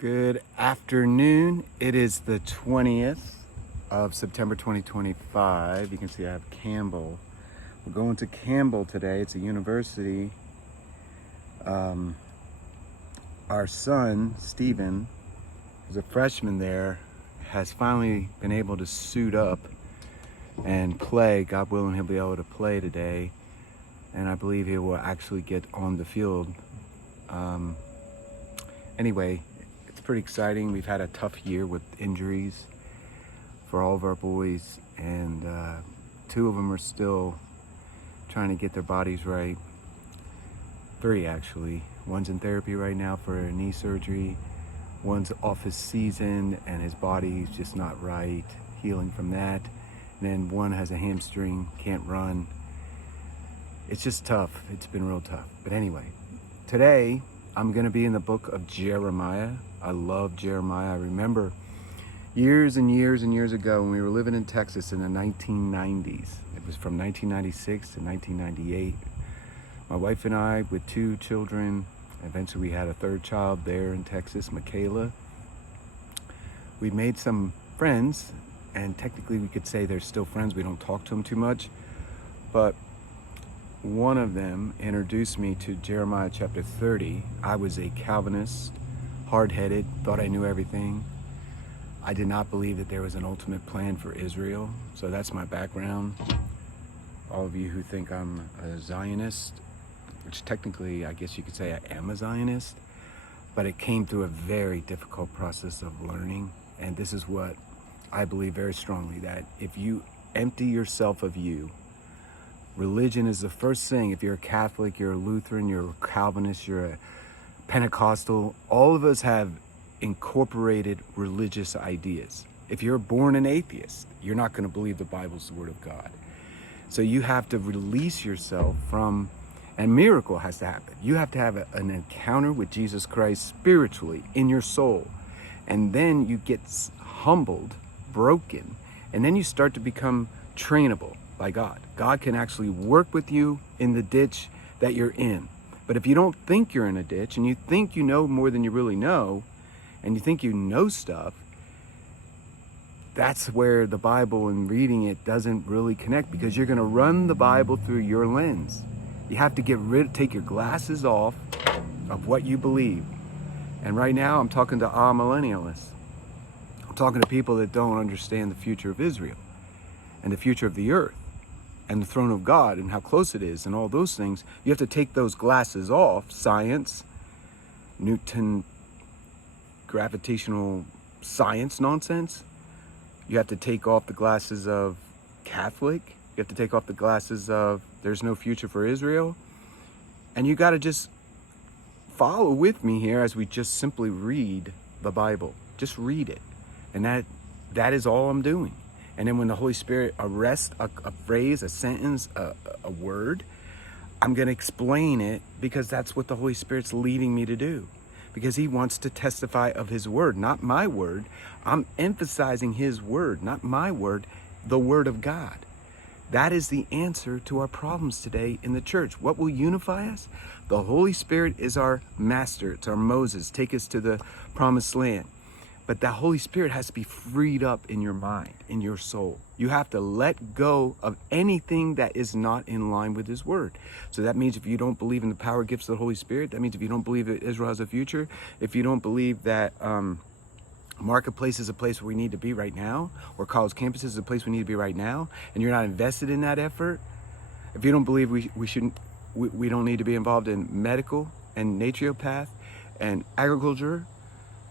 Good afternoon. It is the 20th of September 2025. You can see I have Campbell. We're going to Campbell today. It's a university. Our son, Stephen, who's a freshman there, has finally been able to suit up and play. God willing, he'll be able to play today. And I believe he will actually get on the field. Anyway, it's pretty exciting. We've had a tough year with injuries for all of our boys, and two of them are still trying to get their bodies right. Three, actually. One's in therapy right now for a knee surgery. One's off his season and his body's just not right, healing from that. And then one has a hamstring, can't run. It's just tough. It's been real tough. But anyway, today I'm going to be in the book of Jeremiah. I love Jeremiah. I remember years and years and years ago when we were living in Texas in the 1990s. It was from 1996 to 1998. My wife and I, with two children, eventually we had a third child there in Texas, Michaela. We made some friends, and technically we could say they're still friends. We don't talk to them too much, but one of them introduced me to Jeremiah chapter 30. I was a Calvinist, hard-headed, thought I knew everything. I did not believe that there was an ultimate plan for Israel. So that's my background. All of you who think I'm a Zionist, which technically I guess you could say I am a Zionist, but it came through a very difficult process of learning. And this is what I believe very strongly, that if you empty yourself of you, religion is the first thing. If you're a Catholic, you're a Lutheran, you're a Calvinist, you're a Pentecostal, all of us have incorporated religious ideas. If you're born an atheist, you're not going to believe the Bible's the Word of God. So you have to release yourself from, and a miracle has to happen. You have to have an encounter with Jesus Christ spiritually in your soul. And then you get humbled, broken, and then you start to become trainable by God. God can actually work with you in the ditch that you're in. But if you don't think you're in a ditch, and you think you know more than you really know, and you think you know stuff, that's where the Bible and reading it doesn't really connect, because you're going to run the Bible through your lens. You have to take your glasses off of what you believe. And right now I'm talking to millennialists. I'm talking to people that don't understand the future of Israel and the future of the earth and the throne of God and how close it is and all those things. You have to take those glasses off. Science, Newton, gravitational science nonsense. You have to take off the glasses of Catholic. You have to take off the glasses of there's no future for Israel. And you got to just follow with me here as we just simply read the Bible. Just read it. And that is all I'm doing. And then when the Holy Spirit arrests a phrase, a sentence, a word, I'm going to explain it, because that's what the Holy Spirit's leading me to do. Because he wants to testify of his word, not my word. I'm emphasizing his word, not my word, the word of God. That is the answer to our problems today in the church. What will unify us? The Holy Spirit is our master. It's our Moses. Take us to the promised land. But that Holy Spirit has to be freed up in your mind, in your soul. You have to let go of anything that is not in line with his word. So that means if you don't believe in the power gifts of the Holy Spirit, that means if you don't believe that Israel has a future, if you don't believe that Marketplace is a place where we need to be right now, or college campus is a place we need to be right now, and you're not invested in that effort, if you don't believe we don't need to be involved in medical and naturopath and agriculture,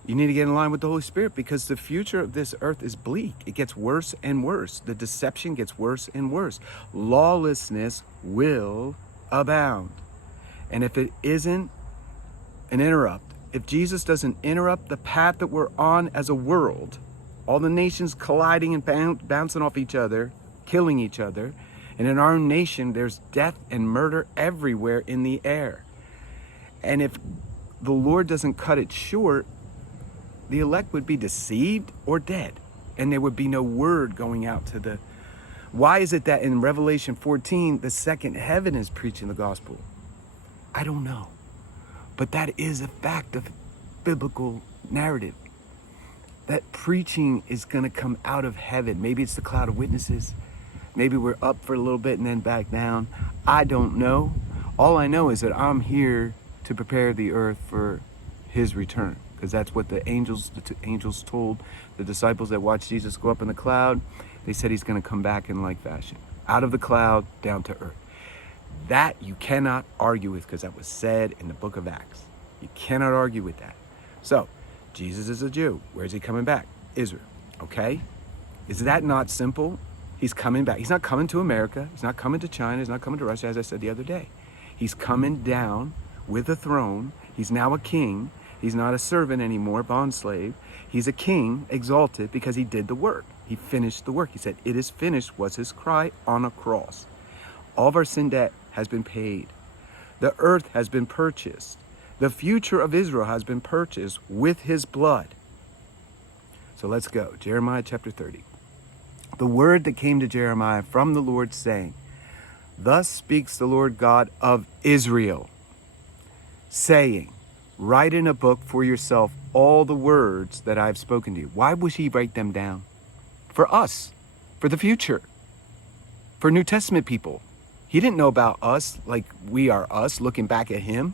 you need to get in line with the Holy Spirit, because the future of this earth is bleak. It gets worse and worse. The deception gets worse and worse. Lawlessness will abound. And if it isn't an interrupt, if Jesus doesn't interrupt the path that we're on as a world, all the nations colliding and bouncing off each other, killing each other, and in our nation there's death and murder everywhere in the air. And if the Lord doesn't cut it short, the elect would be deceived or dead, and there would be no word going out to the... Why is it that in Revelation 14, the second heaven is preaching the gospel? I don't know. But that is a fact of biblical narrative. That preaching is going to come out of heaven. Maybe it's the cloud of witnesses. Maybe we're up for a little bit and then back down. I don't know. All I know is that I'm here to prepare the earth for his return, because that's what the angels told the disciples that watched Jesus go up in the cloud. They said he's going to come back in like fashion, out of the cloud down to earth. That you cannot argue with, because that was said in the book of Acts. You cannot argue with that. So Jesus is a Jew. Where's he coming back? Israel. Okay? Is that not simple? He's coming back. He's not coming to America. He's not coming to China. He's not coming to Russia, as I said the other day. He's coming down with a throne. He's now a king. He's not a servant anymore, bond slave. He's a king, exalted, because he did the work. He finished the work. He said, "It is finished," was his cry on a cross. All of our sin debt has been paid. The earth has been purchased. The future of Israel has been purchased with his blood. So let's go. Jeremiah chapter 30. The word that came to Jeremiah from the Lord, saying, "Thus speaks the Lord God of Israel, saying, write in a book for yourself all the words that I have spoken to you." Why would he write them down? For us, for the future, for New Testament people. He didn't know about us like we are us, looking back at him.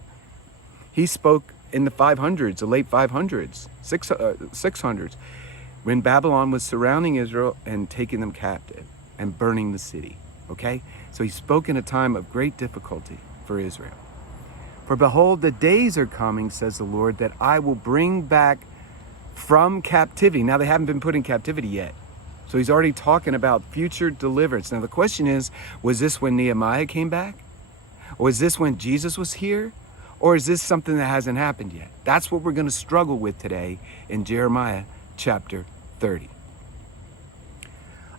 He spoke in the 500s, the late 500s, 600s, when Babylon was surrounding Israel and taking them captive and burning the city. Okay? So he spoke in a time of great difficulty for Israel. "For behold, the days are coming, says the Lord, that I will bring back from captivity." Now they haven't been put in captivity yet. So he's already talking about future deliverance. Now the question is, was this when Nehemiah came back? Or was this when Jesus was here? Or is this something that hasn't happened yet? That's what we're going to struggle with today in Jeremiah chapter 30.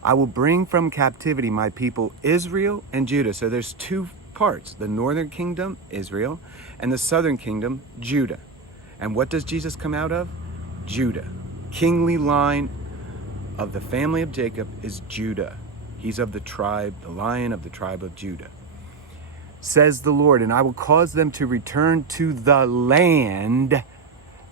"I will bring from captivity my people Israel and Judah." So there's two parts, the northern kingdom, Israel, and the southern kingdom, Judah. And what does Jesus come out of? Judah. Kingly line of the family of Jacob is Judah. He's of the tribe, the lion of the tribe of Judah. Says the Lord, "And I will cause them to return to the land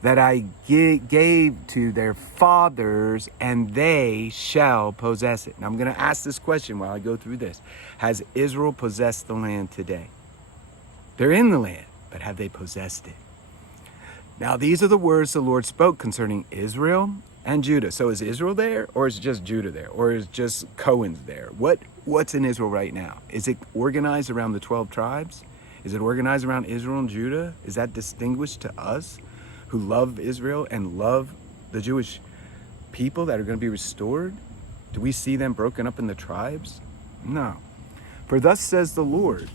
that I gave to their fathers, and they shall possess it." Now I'm going to ask this question while I go through this. Has Israel possessed the land today? They're in the land, but have they possessed it? Now these are the words the Lord spoke concerning Israel and Judah. So is Israel there, or is just Judah there, or is just Cohen's there? What's in Israel right now? Is it organized around the 12 tribes? Is it organized around Israel and Judah? Is that distinguished to us who love Israel and love the Jewish people that are going to be restored? Do we see them broken up in the tribes? No. "For thus says the Lord,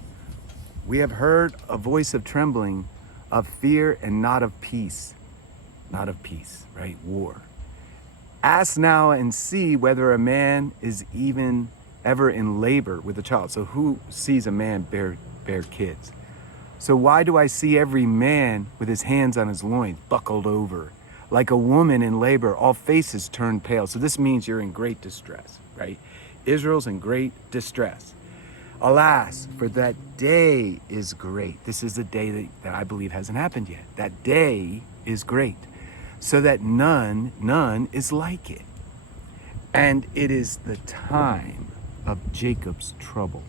we have heard a voice of trembling, of fear, and not of peace." Not of peace, right? War. "Ask now and see whether a man is even ever in labor with a child." So who sees a man bear kids? "So why do I see every man with his hands on his loins, buckled over, like a woman in labor, all faces turned pale?" So this means you're in great distress, right? Israel's in great distress. "Alas, for that day is great." This is a day that I believe hasn't happened yet. That day is great, so that none is like it. "And it is the time of Jacob's trouble."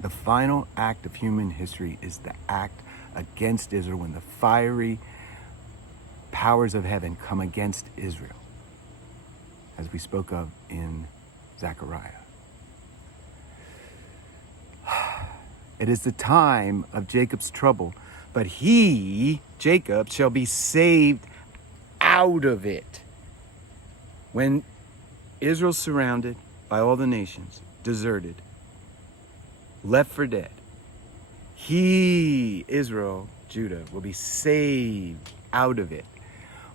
The final act of human history is the act against Israel, when the fiery powers of heaven come against Israel, as we spoke of in Zechariah. "It is the time of Jacob's trouble, but he, Jacob, shall be saved out of it." When Israel's surrounded by all the nations, deserted, left for dead, he, Israel, Judah, will be saved out of it.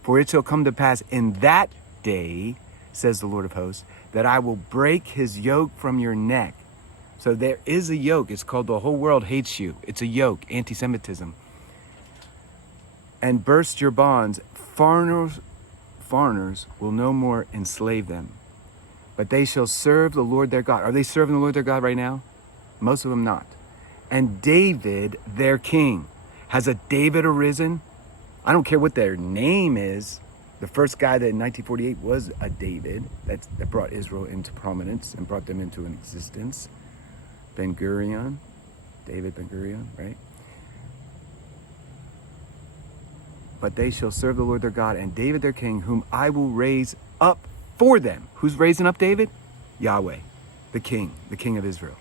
"For it shall come to pass in that day, says the Lord of hosts, that I will break his yoke from your neck." So there is a yoke. It's called "The Whole World Hates You." It's a yoke, anti-Semitism. "And burst your bonds. Foreigners will no more enslave them, but they shall serve the Lord their God." Are they serving the Lord their God right now? Most of them not. "And David their king." Has a David arisen? I don't care what their name is. The first guy that in 1948 was a David that brought Israel into prominence and brought them into an existence. Ben-Gurion, David Ben-Gurion, right? But they shall serve the Lord their God and David their king, whom I will raise up for them. Who's raising up David? Yahweh, the king of Israel.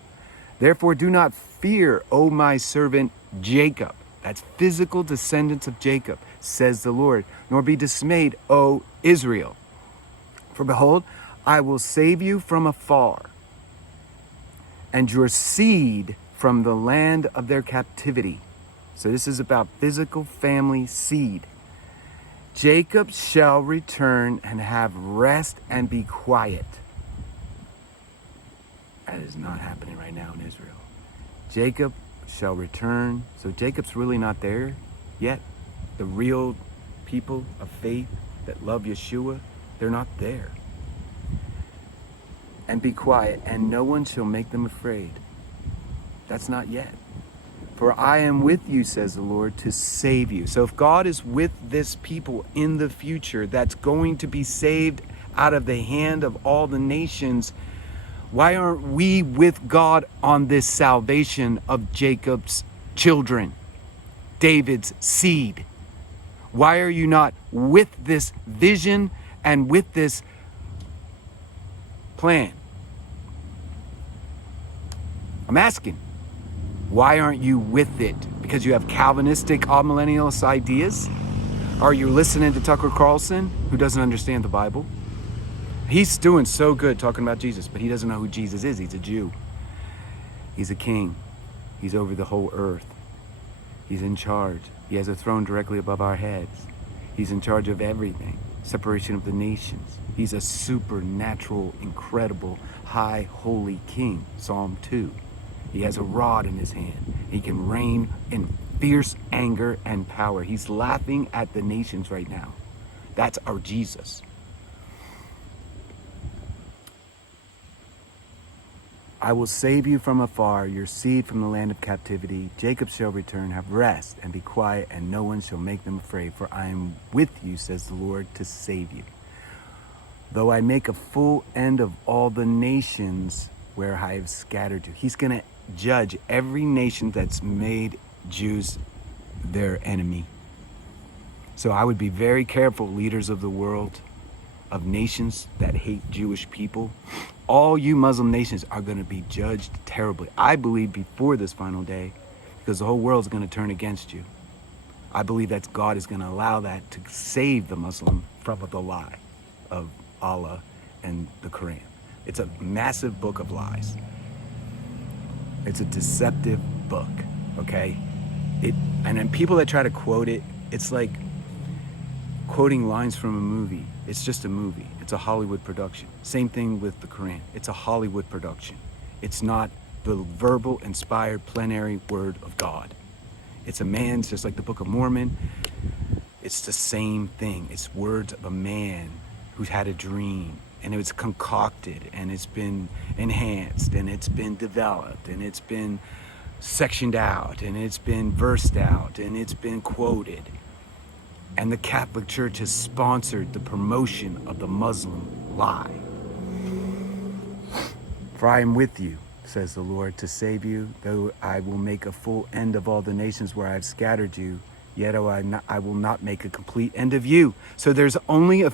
Therefore do not fear, O my servant Jacob. That's physical descendants of Jacob, says the Lord. Nor be dismayed, O Israel. For behold, I will save you from afar, and your seed from the land of their captivity. So this is about physical family seed. Jacob shall return and have rest and be quiet. That is not happening right now in Israel. Jacob shall return. So Jacob's really not there yet. The real people of faith that love Yeshua, they're not there. And be quiet, and no one shall make them afraid. That's not yet. For I am with you, says the Lord, to save you. So if God is with this people in the future that's going to be saved out of the hand of all the nations, why aren't we with God on this salvation of Jacob's children, David's seed? Why are you not with this vision and with this plan? I'm asking. Why aren't you with it? Because you have Calvinistic amillennialist ideas? Are you listening to Tucker Carlson, who doesn't understand the Bible? He's doing so good talking about Jesus, but he doesn't know who Jesus is. He's a Jew. He's a king. He's over the whole earth. He's in charge. He has a throne directly above our heads. He's in charge of everything. Separation of the nations. He's a supernatural, incredible, high, holy king. Psalm 2. He has a rod in his hand. He can reign in fierce anger and power. He's laughing at the nations right now. That's our Jesus. I will save you from afar, your seed from the land of captivity. Jacob shall return, have rest, and be quiet, and no one shall make them afraid. For I am with you, says the Lord, to save you. Though I make a full end of all the nations where I have scattered you. He's going to judge every nation that's made Jews their enemy. So I would be very careful, leaders of the world, of nations that hate Jewish people. All you Muslim nations are going to be judged terribly. I believe before this final day, because the whole world is going to turn against you. I believe that God is going to allow that to save the Muslim from the lie of Allah and the Quran. It's a massive book of lies. It's a deceptive book, okay? And then people that try to quote it, it's like quoting lines from a movie. It's just a movie. It's a Hollywood production. Same thing with the Quran. It's a Hollywood production. It's not the verbal, inspired, plenary word of God. It's a man's, just like the Book of Mormon. It's the same thing. It's words of a man who's had a dream, and it was concocted, and it's been enhanced, and it's been developed, and it's been sectioned out, and it's been versed out, and it's been quoted. And the Catholic Church has sponsored the promotion of the Muslim lie. For I am with you, says the Lord, to save you, though I will make a full end of all the nations where I have scattered you, yet I will not make a complete end of you. So there's only a